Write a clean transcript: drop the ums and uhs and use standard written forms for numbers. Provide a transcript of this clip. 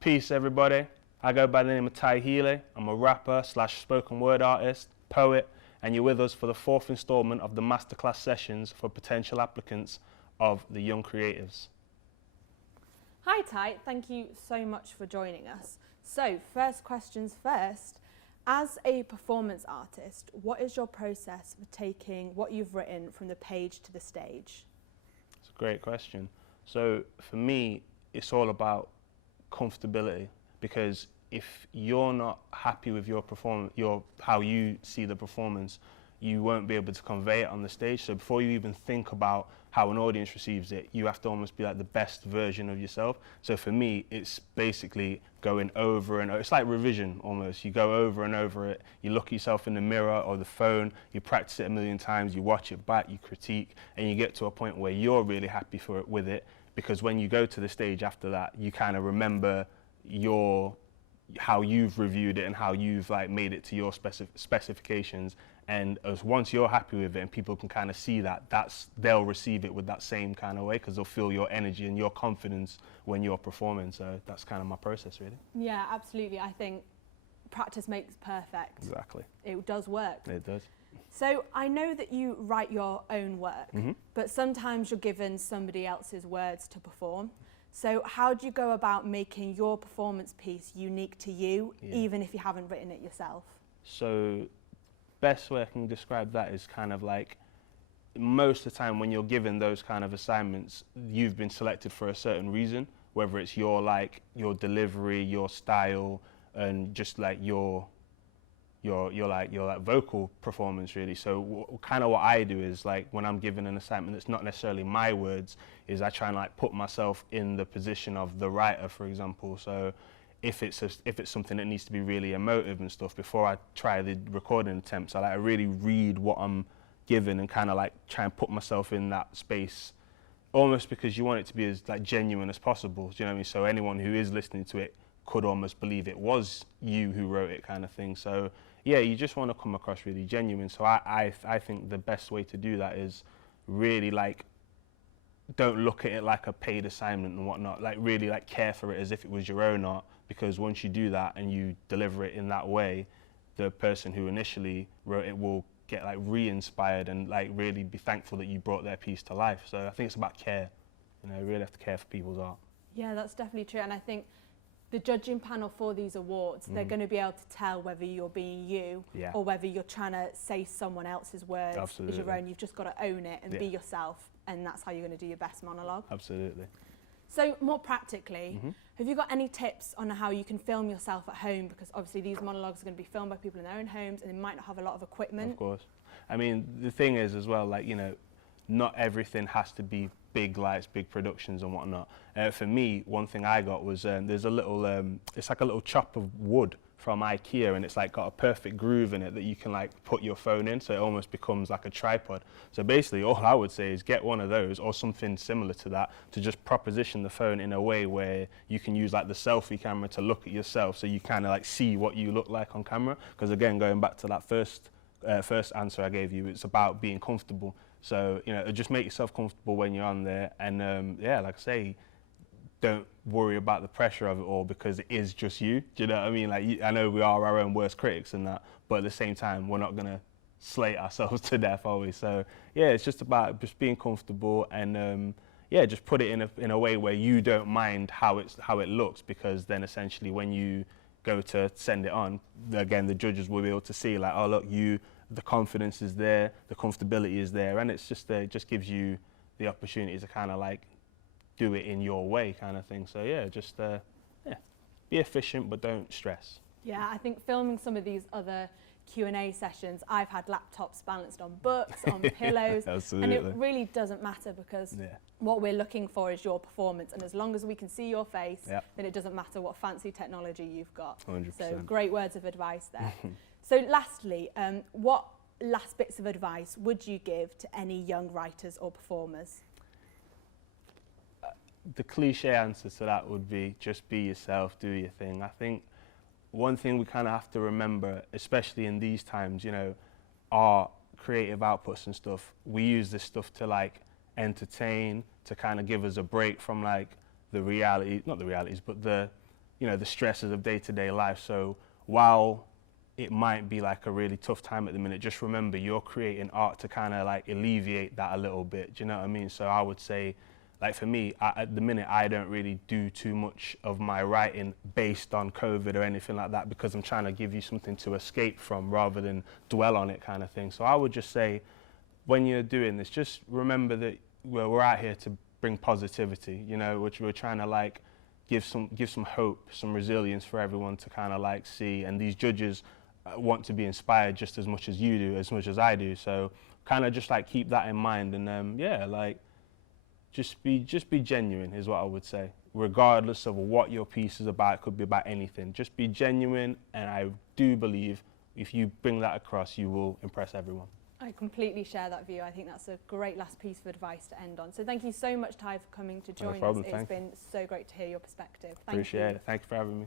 Peace, everybody. I go by the name of Healy. I'm a rapper / spoken word artist, poet, and you're with us for the 4th installment of the Masterclass sessions for potential applicants of the Young Creatives. Hi Ty, thank you so much for joining us. So, first questions first. As a performance artist, what is your process for taking what you've written from the page to the stage? It's a great question. So for me, it's all about comfortability, because if you're not happy with your performance, how you see the performance, you won't be able to convey it on the stage. So before you even think about how an audience receives it, you have to almost be like the best version of yourself. So for me, it's basically going over and over. It's like revision almost. You go over and over it. You look at yourself in the mirror or the phone, you practice it a million times, you watch it back, you critique, and you get to a point where you're really happy with it. Because when you go to the stage after that, you kind of remember how you've reviewed it and how you've like made it to your specifications. And once you're happy with it and people can kind of see that, they'll receive it with that same kind of way, because they'll feel your energy and your confidence when you're performing. So that's kind of my process, really. Yeah, absolutely. I think practice makes perfect. Exactly. It does work. It does. So I know that you write your own work, but sometimes you're given somebody else's words to perform. So how do you go about making your performance piece unique to you, even if you haven't written it yourself? So best way I can describe that is kind of like, most of the time when you're given those kind of assignments, you've been selected for a certain reason, whether it's your delivery, your style, and just like your vocal performance, really. So kind of what I do is, like, when I'm given an assignment that's not necessarily my words, is I try and like put myself in the position of the writer, for example. So if it's something that needs to be really emotive and stuff, before I try the recording attempts, I like really read what I'm given and kind of like try and put myself in that space, almost because you want it to be as like genuine as possible. Do you know what I mean? So anyone who is listening to it could almost believe it was you who wrote it, kind of thing. So yeah, you just want to come across really genuine. So I think the best way to do that is really like, don't look at it like a paid assignment and whatnot. Like really like care for it as if it was your own art, because once you do that and you deliver it in that way, the person who initially wrote it will get like re-inspired and like really be thankful that you brought their piece to life. So I think it's about care. You know, you really have to care for people's art. Yeah, that's definitely true. And I think the judging panel for these awards, they're going to be able to tell whether you're being you or whether you're trying to say someone else's words as your own. You've just got to own it and be yourself, and that's how you're going to do your best monologue. Absolutely. So more practically, have you got any tips on how you can film yourself at home? Because obviously these monologues are going to be filmed by people in their own homes and they might not have a lot of equipment. Of course. I mean, the thing is as well, like, you know, not everything has to be big lights, big productions and whatnot. For me, one thing I got was there's a little, it's like a little chop of wood from IKEA, and it's like got a perfect groove in it that you can like put your phone in, so it almost becomes like a tripod. So basically all I would say is get one of those or something similar to that to just proposition the phone in a way where you can use like the selfie camera to look at yourself, so you kind of like see what you look like on camera. Because again, going back to that first answer I gave you, it's about being comfortable. So, you know, just make yourself comfortable when you're on there, and yeah, like I say, don't worry about the pressure of it all, because it is just you. Do you know what I mean? Like, I know we are our own worst critics and that, but at the same time, we're not gonna slate ourselves to death, are we? So yeah, it's just about just being comfortable and yeah, just put it in a way where you don't mind how it looks, because then essentially when you go to send it on, again, the judges will be able to see like, oh look, the confidence is there, the comfortability is there, and it's just it just gives you the opportunity to kind of like do it in your way, kind of thing. So yeah, just yeah, be efficient but don't stress. Yeah, I think filming some of these other Q&A sessions, I've had laptops balanced on books, on pillows, and it really doesn't matter, because what we're looking for is your performance, and as long as we can see your face, then it doesn't matter what fancy technology you've got. 100%. So great words of advice there. So lastly, what last bits of advice would you give to any young writers or performers? The cliche answer to that would be just be yourself, do your thing. I think one thing we kind of have to remember, especially in these times, you know, our creative outputs and stuff, we use this stuff to like entertain, to kind of give us a break from like the reality, not the realities, but the you know, the stresses of day-to-day life. So while it might be like a really tough time at the minute, just remember you're creating art to kind of like alleviate that a little bit. Do you know what I mean? So I would say, like for me, at the minute, I don't really do too much of my writing based on COVID or anything like that, because I'm trying to give you something to escape from rather than dwell on it kind of thing. So I would just say, when you're doing this, just remember that we're out here to bring positivity, you know, which we're trying to like give some hope, some resilience for everyone to kind of like see. And these judges want to be inspired just as much as you do, as much as I do. So kind of just like keep that in mind, and yeah, like just be genuine is what I would say, regardless of what your piece is about. It could be about anything. Just be genuine, and I do believe if you bring that across, you will impress everyone. I completely share that view. I think that's a great last piece of advice to end on. So thank you so much, Ty, for coming to join us. It's been so great to hear your perspective. Thank you. Appreciate it. Thank you for having me.